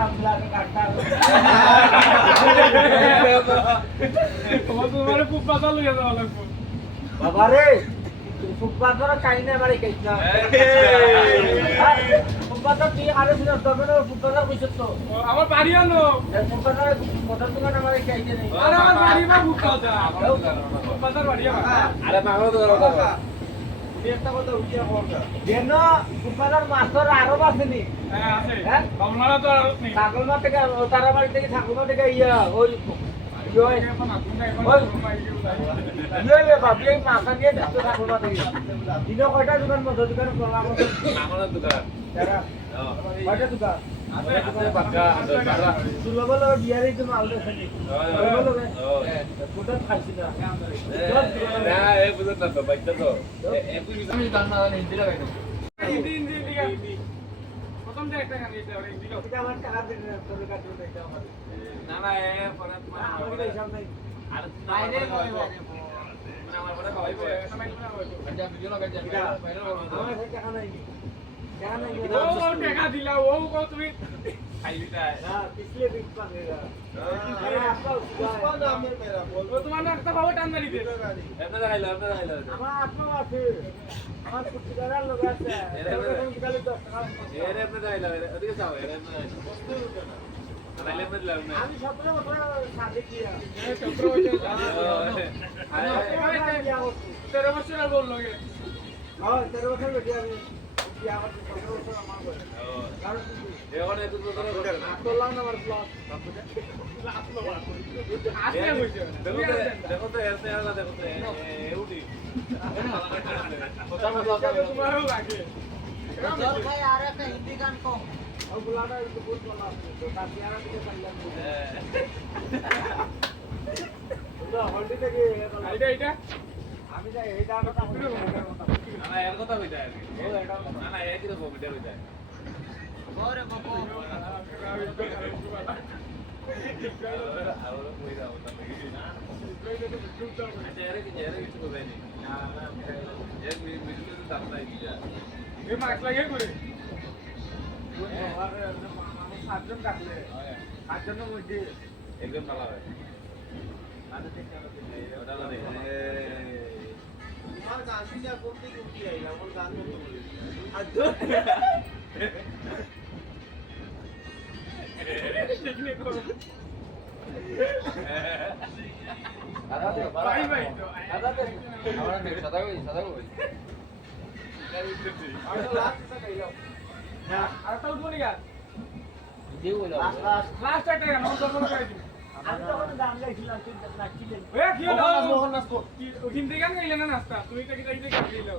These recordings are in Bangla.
তামলাকে কাটা তোমার খুব পাতা লইয়া যাওয়া লাগবে বাবা রে ফুটপাথর কাইনে বাড়ি কইছ না ফুটপাথর তুই আরে দিন তবে না ফুটপাথর কইছ তো আমার বাড়ি আনো ফুটপাথর মদন দোকান আমার কাইতে নেই আরে আমার বাড়ি বা ফুটপাথর বাড়ি আরে মাগলো তো কথা তুই একটা কথা উঠিয়া কর যেন ফুটপাথর মাস্টার আরো আসেনি হ্যাঁ আছে হ্যাঁ বাংলাটা তো আর নেই ছাগলমা থেকে তারা বাড়ি থেকে ছাগলমা থেকে ইয়া ওই ইয়ে ইয়ে ভাবি এই মাথা নিয়ে দেখতে ছাগলমা থেকে দিনে কয়টা দোকান মদ দোকান করলাম মাগলো দোকান কয়টা দোকান আছে বাক্কা আছে বারা সুলভ বিয়ারে তো মাল দেখানি ফুটপাথ খাইছি না না এ বুঝত না তো বাইটা তো এ পুরি আমি জানা না হিন্দি লাগাই না হিন্দি প্রথম যে একটা গান এটা হিন্দি লোক এটা আমার টাকা দিন তোর কাছে এটা আমার না না এ পরে আমার হিসাব নাই আর বাইরে কই বাইরে মানে আমার পরে খাওয়াইবো আচ্ছা ভিডিও লাগাই যা বাইরে আমার কাছে টাকা নাই টাকা নাই ও টাকা দিলা ও কো তুমি খাইবিটা না পিছলে বিট পানেগা আরে আপকা পুষ্পা নাম है मेरा ও তোমার না একটা বাবা টান মারি দে আপনারা খাইলো আমার আত্মা আছে আমার পুষ্টিকার লোক আছে এর কালে 10 টাকা এরে আপনারা খাইলো ওদিকে যাও এরে আপনারা খাইলে আপনারা লাভ না আমি 17 বছর সাথে কিয়া এই চক্র হইছে 13 বছর আর বল লাগে হ্যাঁ 13 বছর বেটি আমি কিয়া আমার 17 বছর আমার বয়স কারণ এখন এত তো করে তোলাম আমার প্লট আসলে হইছে দেখো তো এতে আলা দেখো তো এউডি তোমারও লাগে জল খাই আর একটা হিন্দি গান কম और बुलाना है तो बहुत बोला तो काफियारा भी पल्ला तो हल्दी থেকে এটা এটা আমি যাই এইটা কথা বলি না এর কথা কই যায় না না এ কি তো বলতে কই যায় ওরে বাবা আর কই দাও আচ্ছা এর কিছু কই নাই না না এর মিনিট তো দাম নাই দিয়া এই মাছ লাগে করে আর সাতজন কাটলে সাতজনের মধ্যে একদম ভালো হয় আরে দেখতে ওটা লাগে তোমার গান দিলে কোন দিকে উঠি আইলা আমার গান করতে বলি আর টেকনিক করো ভাই ভাই তো আমার সাদা কই আর লাস্ট কইলো আর তো উঠবো নিগা দিও বলো লাস্ট একটা গান আমার দরকার করে দিই আমি তখন গান গাইছিলাম তুই নাচছিলেন ওই কি হলো মোহন নাচতো হিন্দি গান গাইলে না নাচতা তুমি তো কিটা গান গাইলো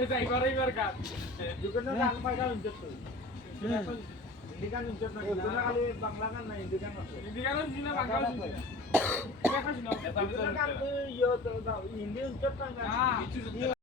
এই যাইবার গান দুটো গান পাইলা ইনজত করি হিন্দি গান ইনজত না দুটো খালি বাংলা গান না হিন্দি গান আছে হিন্দি গানও শুনি না বাংলাও শুনি না দেখা শুনো হিন্দি ইনজত না